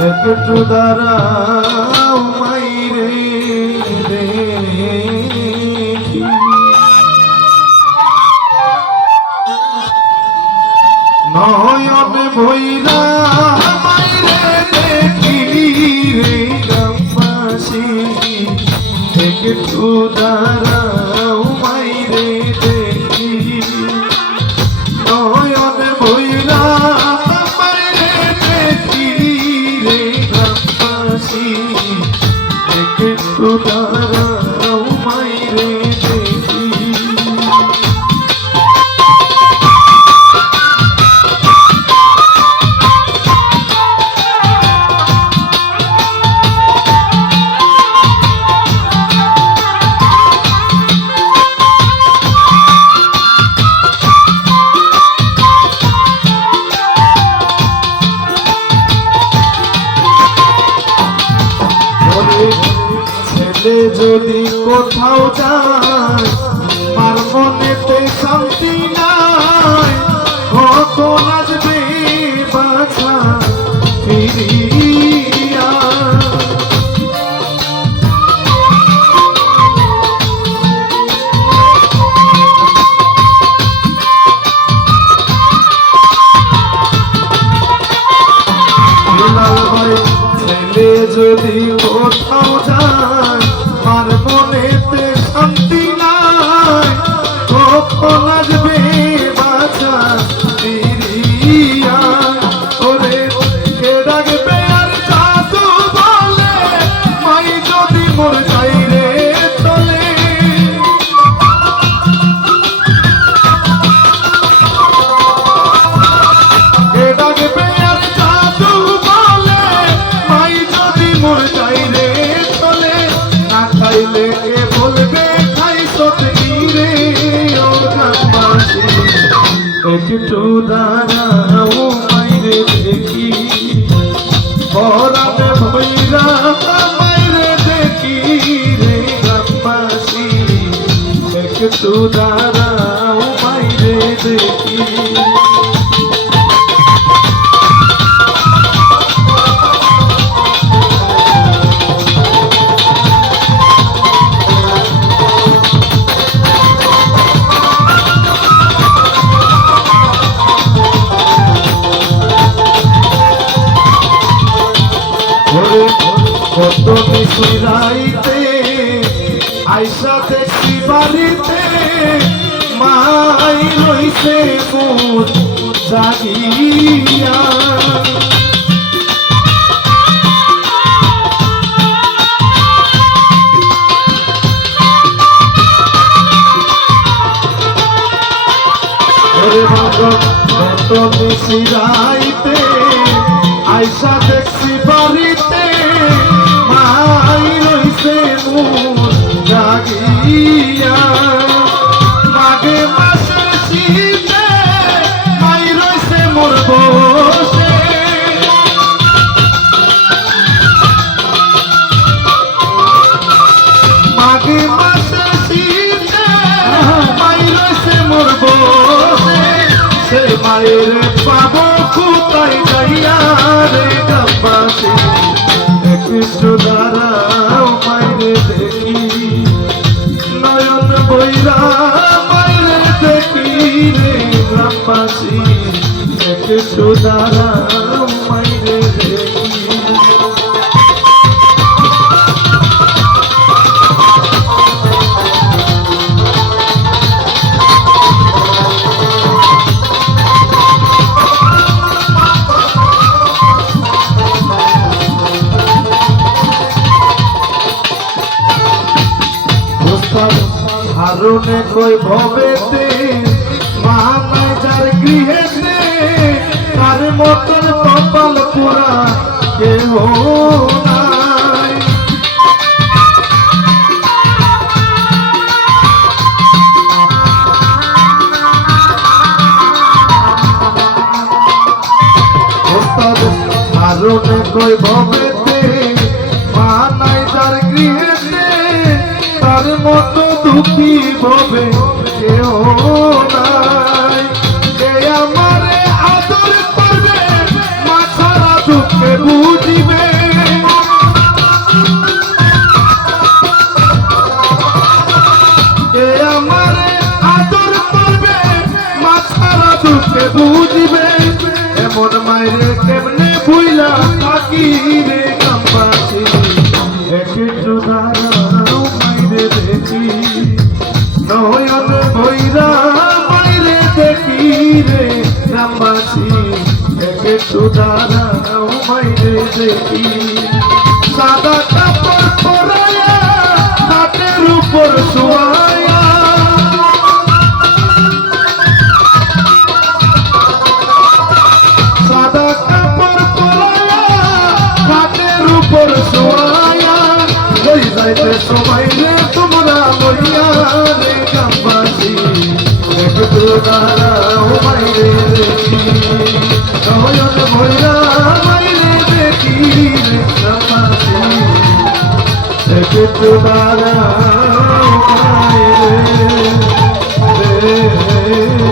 একটু দাঁড়াও মাইরে নয়নে ভৈরা দেখি রে গ্রামবাসী। একটু দাঁড়াও দাঁড়াও মাইরে ছেলে যদি কোথাও যায় মার মনেতে শান্তি নাই। কখন আসবে বাছা যদি কোথাও যায় মোর যাই রে না খাইলে কে বলবে, খাই সত্যি রে, ও গ্রামবাসী। একটু দাঁড়াও মাইরে দেখি পরাবে ভৈরা একটু দাঁড়াও মাইরে দেখি। কত মিশিরাইতে আইসা দেখি বাড়িতে মাই রইছে মোর জাগিয়া। কত মিশিরাইতে আইসা দেখছি মায়ের পাবো কোথায় যাইয়া রে গ্রামবাসী। একটু দাঁড়াও মাইরে দেখি। নয়ন হারুনে কই ভবেতে মহানায় গৃহেতে তার মতন কপাল পুরা কেহ নাই। কই ভবেতে মহানায় যার গৃহেতে তার মতো দুঃখী ভবে কেউ নাই। যে আমারে আদর করবে মাছারা দুঃখে বুঝিবে। বুঝিবে। এমন মায়ের কেমনে বুঝলা থাকি একটু দাঁড়াও মাইরে দেখি সাদা কাপড় পরায়া হাতের উপর শোয়ায়া সাদা কাপড় পরায়া হাতের উপর শোয়ায়া ওই যাইতে সবাই রে তোমরা লইয়া রে নয়ন ভৈরা মাইলে দেখি দেখে তো দাঁড়া রে রে